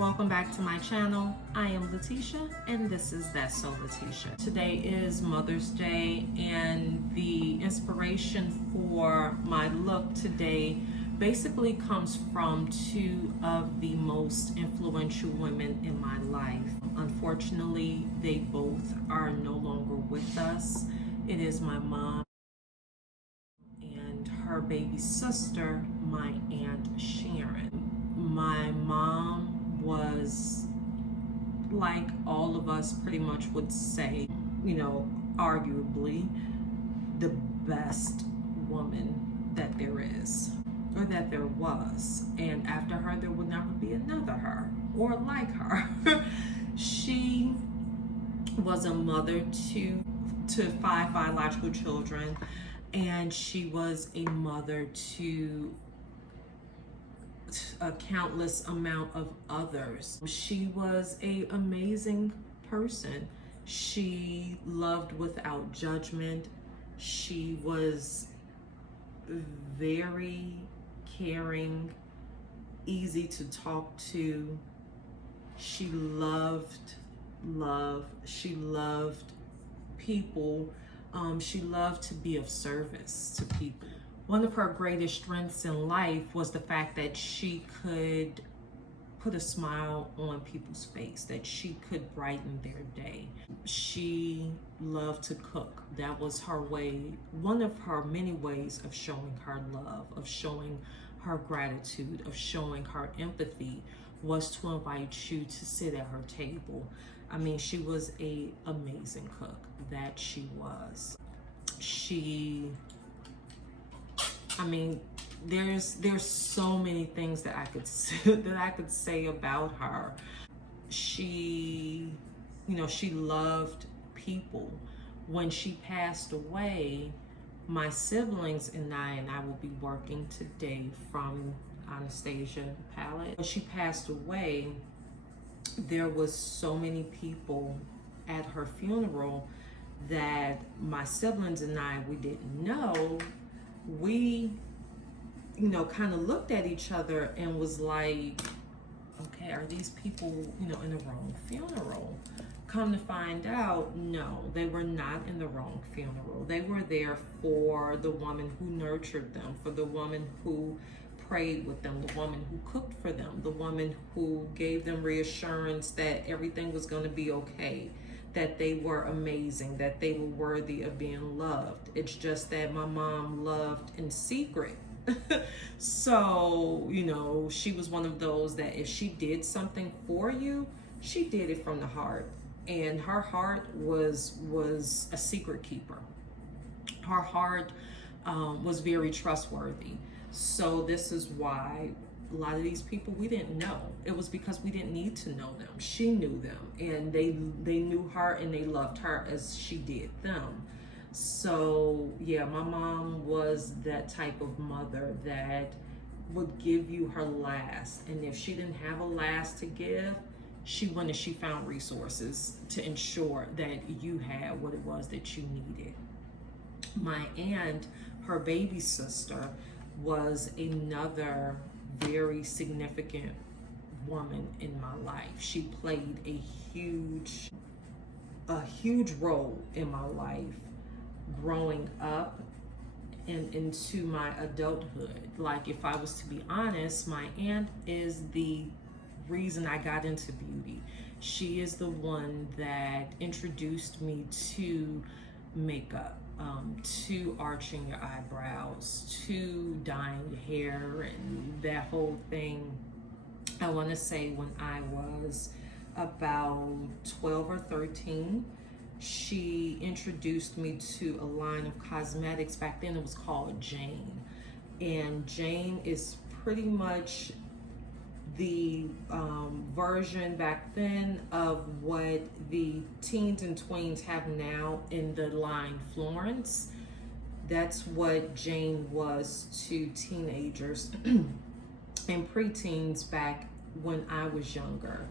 Welcome back to my channel. I am Letitia and this is That's So Letitia. Today is Mother's Day and the inspiration for my look today basically comes from two of the most influential women in my life. Unfortunately, they both are no longer with us. It is my mom and her baby sister, my Aunt Sharon. My mom was, like all of us pretty much would say, arguably the best woman that there is, or that there was. And after her, there would never be another her or like her. She was a mother to 5 biological children, and she was a mother to a countless amount of others. She was an amazing person. She loved without judgment. She was very caring, easy to talk to. She loved love. She loved people. She loved to be of service to people. One of her greatest strengths in life was the fact that she could put a smile on people's face, that she could brighten their day. She loved to cook. That was her way, one of her many ways of showing her love, of showing her gratitude, of showing her empathy, was to invite you to sit at her table. I mean, she was an amazing cook, that she was. There's so many things that I could say about her. She loved people. When she passed away, my siblings and I will be working today from Anastasia palette. When she passed away, there was so many people at her funeral that my siblings and we didn't know. We kind of looked at each other and was like, okay, are these people, in the wrong funeral? Come to find out, no, they were not in the wrong funeral. They were there for the woman who nurtured them, for the woman who prayed with them, the woman who cooked for them, the woman who gave them reassurance that everything was going to be okay, that they were amazing, that they were worthy of being loved. It's just that my mom loved in secret. So, she was one of those that if she did something for you, she did it from the heart. And her heart was a secret keeper. Her heart was very trustworthy. So this is why a lot of these people we didn't know. It was because we didn't need to know them. She knew them, and they knew her, and they loved her as she did them. So yeah, my mom was that type of mother that would give you her last, and if she didn't have a last to give, she found resources to ensure that you had what it was that you needed. My aunt, her baby sister, was another very significant woman in my life. She played a huge role in my life growing up and into my adulthood. Like, if I was to be honest, my aunt is the reason I got into beauty. She is the one that introduced me to makeup, to arching your eyebrows, to dyeing your hair, and that whole thing. I want to say when I was about 12 or 13, she introduced me to a line of cosmetics. Back then it was called Jane, and Jane is pretty much the version back then of what the teens and tweens have now in the line Florence. That's what Jane was to teenagers and preteens back when I was younger.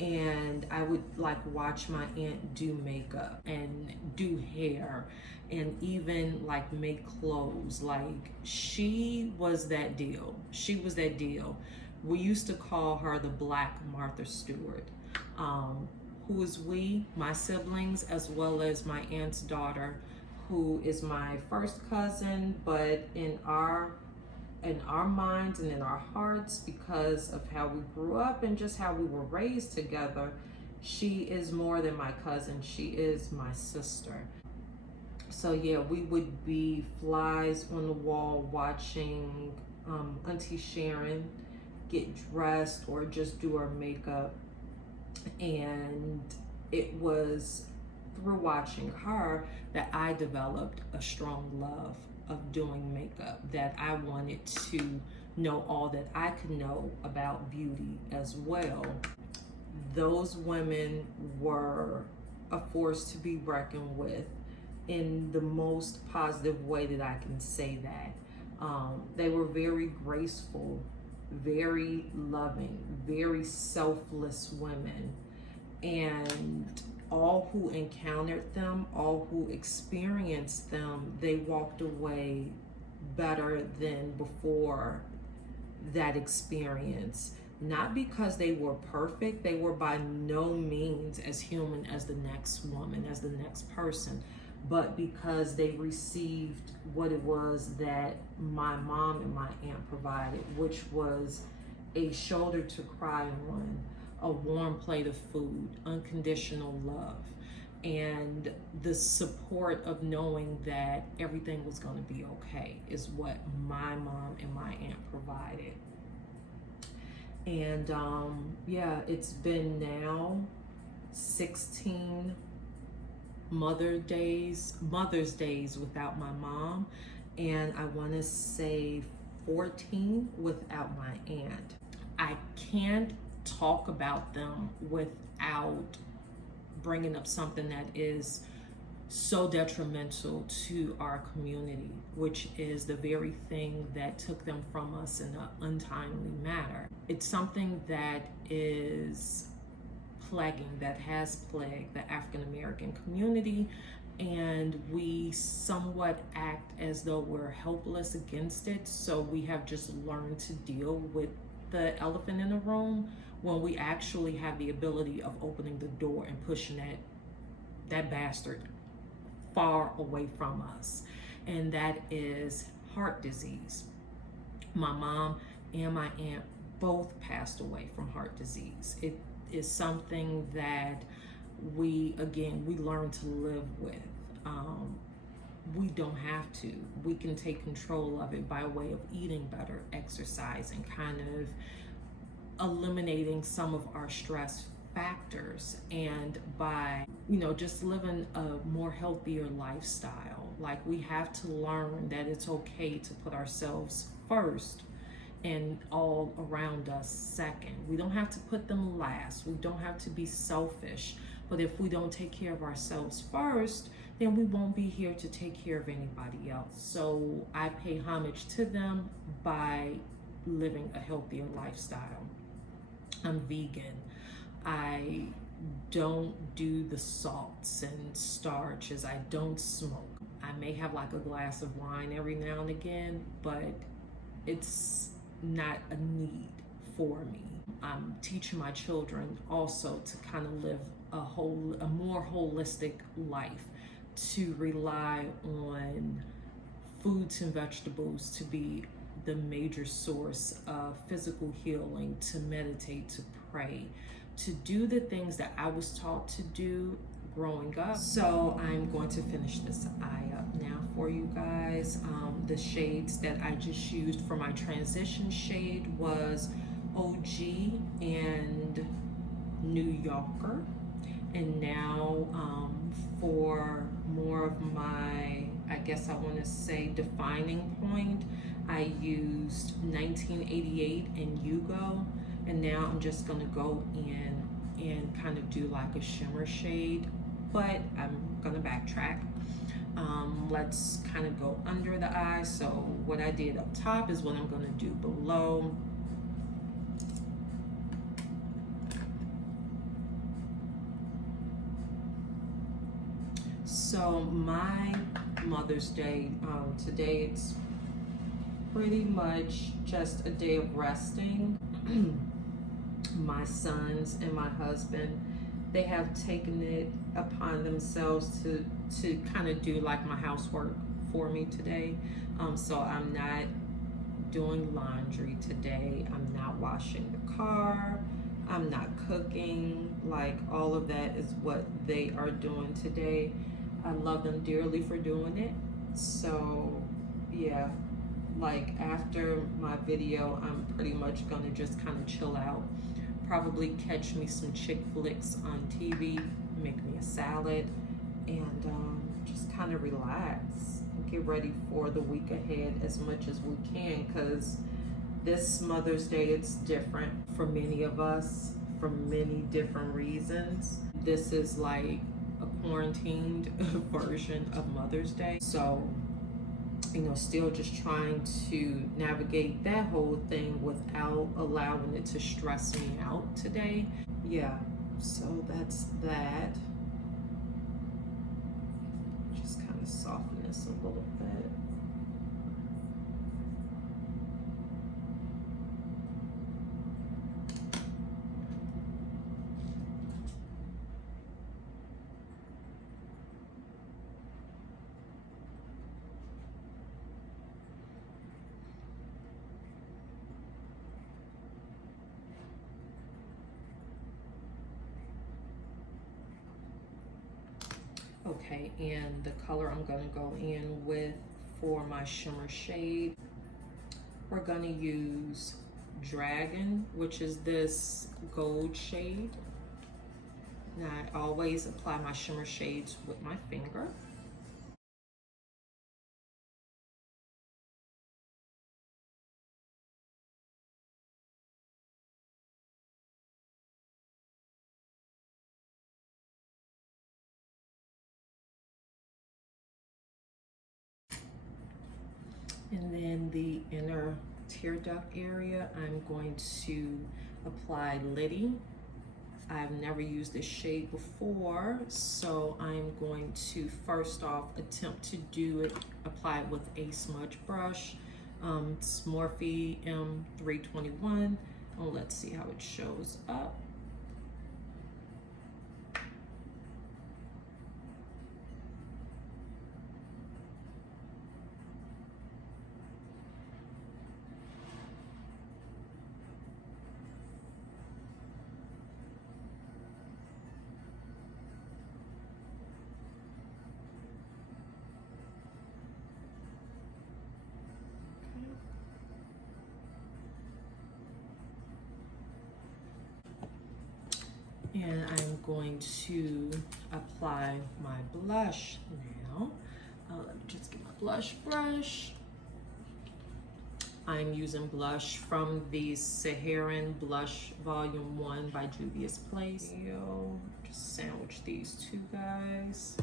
And I would watch my aunt do makeup and do hair and even make clothes. She was that deal. She was that deal. We used to call her the Black Martha Stewart. Who is we, my siblings, as well as my aunt's daughter, who is my first cousin, but in our minds and in our hearts, because of how we grew up and just how we were raised together, she is more than my cousin. She is my sister. So yeah, we would be flies on the wall watching Auntie Sharon get dressed or just do her makeup. And it was through watching her that I developed a strong love of doing makeup, that I wanted to know all that I could know about beauty as well. Those women were a force to be reckoned with in the most positive way that I can say that. They were very graceful, very loving, very selfless women. And all who encountered them, all who experienced them, they walked away better than before that experience. Not because they were perfect, they were by no means as human as the next woman, as the next person, but because they received what it was that my mom and my aunt provided, which was a shoulder to cry on, a warm plate of food, unconditional love, and the support of knowing that everything was going to be okay is what my mom and my aunt provided. And yeah, it's been now 16 Mother's Days without my mom, and I want to say 14 without my aunt. I can't talk about them without bringing up something that is so detrimental to our community, which is the very thing that took them from us in an untimely manner. It's something that is that has plagued the African American community, and we somewhat act as though we're helpless against it. So we have just learned to deal with the elephant in the room when we actually have the ability of opening the door and pushing that bastard far away from us. And that is heart disease. My mom and my aunt both passed away from heart disease. It is something that we learn to live with. We don't have to. We can take control of it by way of eating better, exercising, kind of eliminating some of our stress factors, and by just living a more healthier lifestyle. Like, we have to learn that it's okay to put ourselves first and all around us second. We don't have to put them last. We don't have to be selfish. But if we don't take care of ourselves first, then we won't be here to take care of anybody else. So I pay homage to them by living a healthier lifestyle. I'm vegan. I don't do the salts and starches. I don't smoke. I may have like a glass of wine every now and again, but it's not a need for me. I'm teaching my children also to kind of live a more holistic life, to rely on fruits and vegetables to be the major source of physical healing, to meditate, to pray, to do the things that I was taught to do growing up. So I'm going to finish this eye up now for you guys. The shades that I just used for my transition shade was OG and New Yorker. And now for more of my, I guess I want to say, defining point, I used 1988 and Yugo. And now I'm just going to go in and kind of do like a shimmer shade, but I'm going to backtrack. Let's kind of go under the eye. So what I did up top is what I'm going to do below. So my Mother's Day, today it's pretty much just a day of resting. my sons and my husband, they have taken it upon themselves to kind of do like my housework for me today. So I'm not doing laundry today. I'm not washing the car. I'm not cooking. Like, all of that is what they are doing today. I love them dearly for doing it. So yeah, like after my video, I'm pretty much gonna just kind of chill out, probably catch me some chick flicks on TV, make me a salad, and just kind of relax and get ready for the week ahead as much as we can, because this Mother's Day, it's different for many of us for many different reasons. This is like a quarantined version of Mother's Day. So, you know, still just trying to navigate that whole thing without allowing it to stress me out today. Yeah, so that's that. Just kind of soften this a little bit. Okay, and the color I'm gonna go in with for my shimmer shade, we're gonna use Dragon, which is this gold shade. Now, I always apply my shimmer shades with my finger. And then the inner tear duct area, I'm going to apply Lilly. I've never used this shade before, so I'm going to first off attempt to do it, apply it with a smudge brush. It's Morphe M321. Oh, let's see how it shows up. And I'm going to apply my blush now. Let me just get my blush brush. I'm using blush from the Saharan Blush Volume 1 by Juvia's Place. Just sandwich these two guys.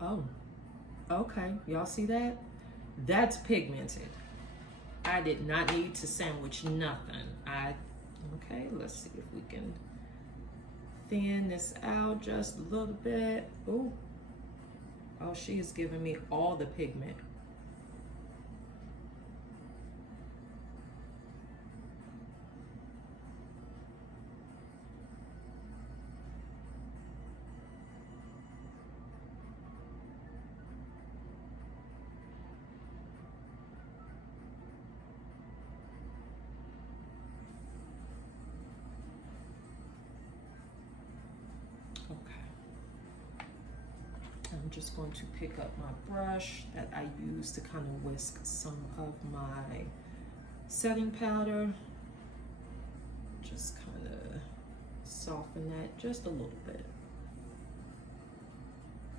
Oh. Okay, y'all see that? That's pigmented. I did not need to sandwich nothing. Okay, let's see if we can thin this out just a little bit. Oh, she is giving me all the pigment. I'm just going to pick up my brush that I use to kind of whisk some of my setting powder. Just kind of soften that just a little bit.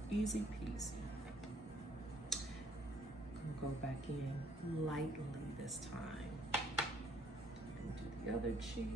Easy peasy. I'm gonna go back in lightly this time. And do the other cheek.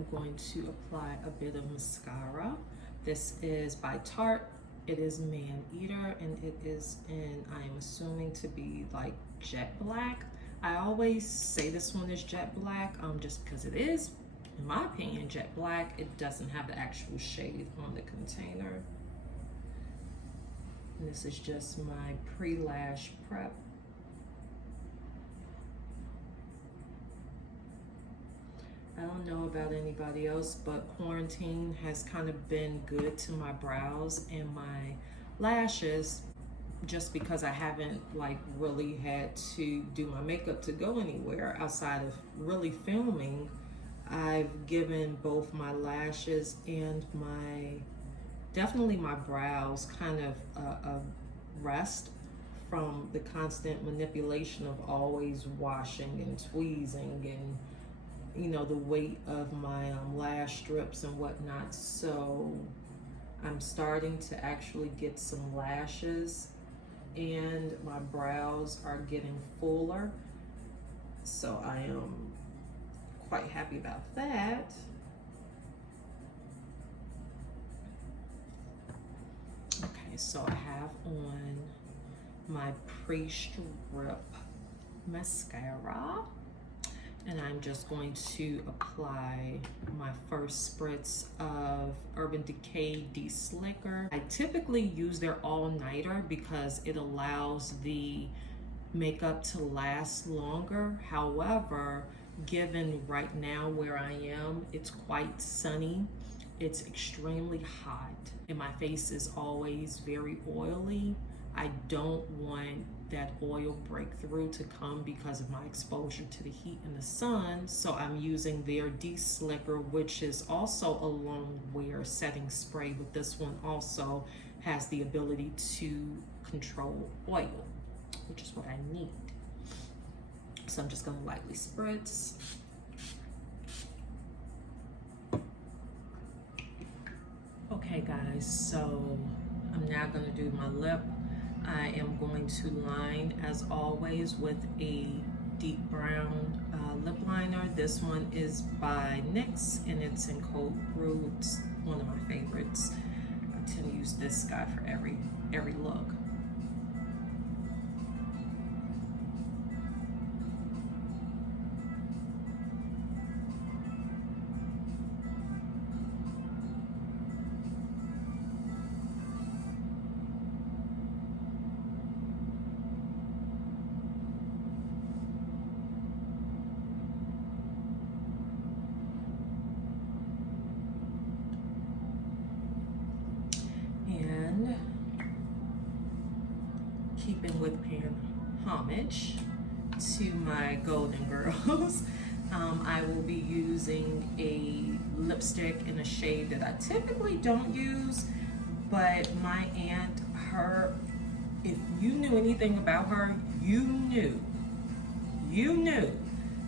I'm going to apply a bit of mascara. This is by Tarte. It is Maneater, and it is in, I am assuming to be like jet black. I always say this one is jet black, just because it is, in my opinion, jet black. It doesn't have the actual shade on the container. And this is just my pre-lash prep. I don't know about anybody else, but quarantine has kind of been good to my brows and my lashes, just because I haven't like really had to do my makeup to go anywhere outside of really filming. I've given both my lashes and definitely my brows kind of a rest from the constant manipulation of always washing and tweezing and, you know, the weight of my lash strips and whatnot. So I'm starting to actually get some lashes, and my brows are getting fuller. So I am quite happy about that. Okay, so I have on my pre-strip mascara, and I'm just going to apply my first spritz of Urban Decay De-Slicker. I typically use their all-nighter because it allows the makeup to last longer. However, given right now where I am, it's quite sunny, it's extremely hot, and my face is always very oily. I don't want that oil breakthrough to come because of my exposure to the heat and the sun. So I'm using their De-Slicker, which is also a long wear setting spray, but this one also has the ability to control oil, which is what I need. So I'm just gonna lightly spritz. Okay guys, so I'm now gonna do my lip. I am going to line, as always, with a deep brown lip liner. This one is by NYX, and it's in Cold Brew. It's one of my favorites. I tend to use this guy for every look. Keeping with paying homage to my golden girls, I will be using a lipstick in a shade that I typically don't use, but my aunt, if you knew anything about her, you knew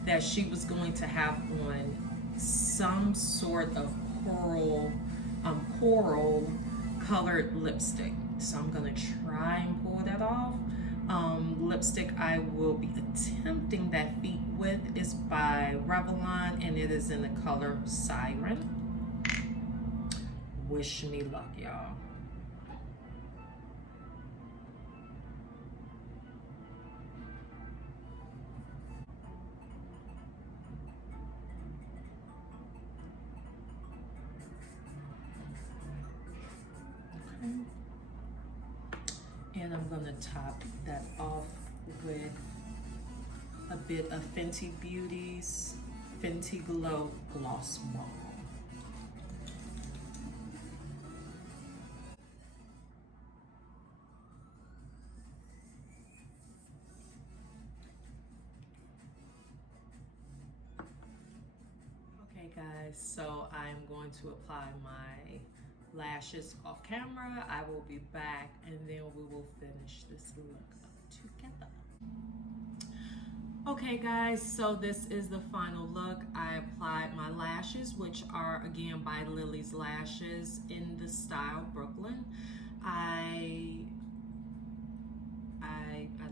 that she was going to have on some sort of coral colored lipstick. So I'm gonna try and pull that off. Lipstick I will be attempting that feat with is by Revlon, and it is in the color Siren. Wish me luck, y'all. Okay. And I'm gonna top that off with a bit of Fenty Beauty's Fenty Glow Gloss Balm. Okay guys, so I'm going to apply my lashes off camera. I will be back, and then we will finish this look up together. Okay guys, so this is the final look. I applied my lashes, which are again by Lilly's Lashes in the style Brooklyn. I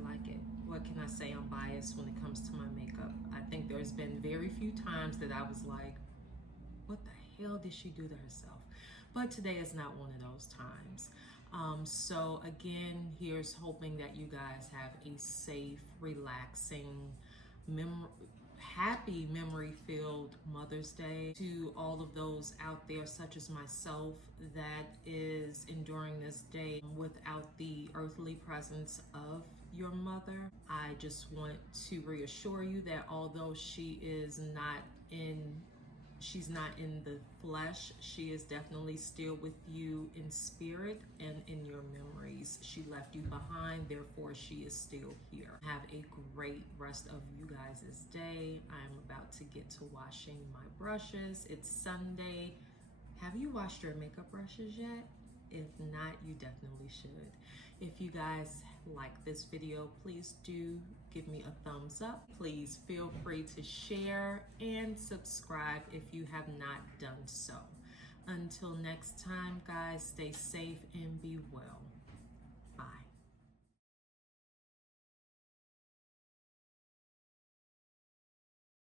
like it. What can I say? I'm biased when it comes to my makeup. I think there's been very few times that I was like, what hell did she do to herself? But today is not one of those times. So again, here's hoping that you guys have a safe, relaxing, happy, memory-filled Mother's Day. To all of those out there, such as myself, that is enduring this day without the earthly presence of your mother, I just want to reassure you that although she's not in the flesh, she is definitely still with you in spirit and in your memories. She left you behind, therefore she is still here. Have a great rest of you guys' day. I'm about to get to washing my brushes. It's Sunday. Have you washed your makeup brushes yet? If not, you definitely should. If you guys like this video, please do give me a thumbs up. Please feel free to share and subscribe if you have not done so. Until next time, guys, stay safe and be well.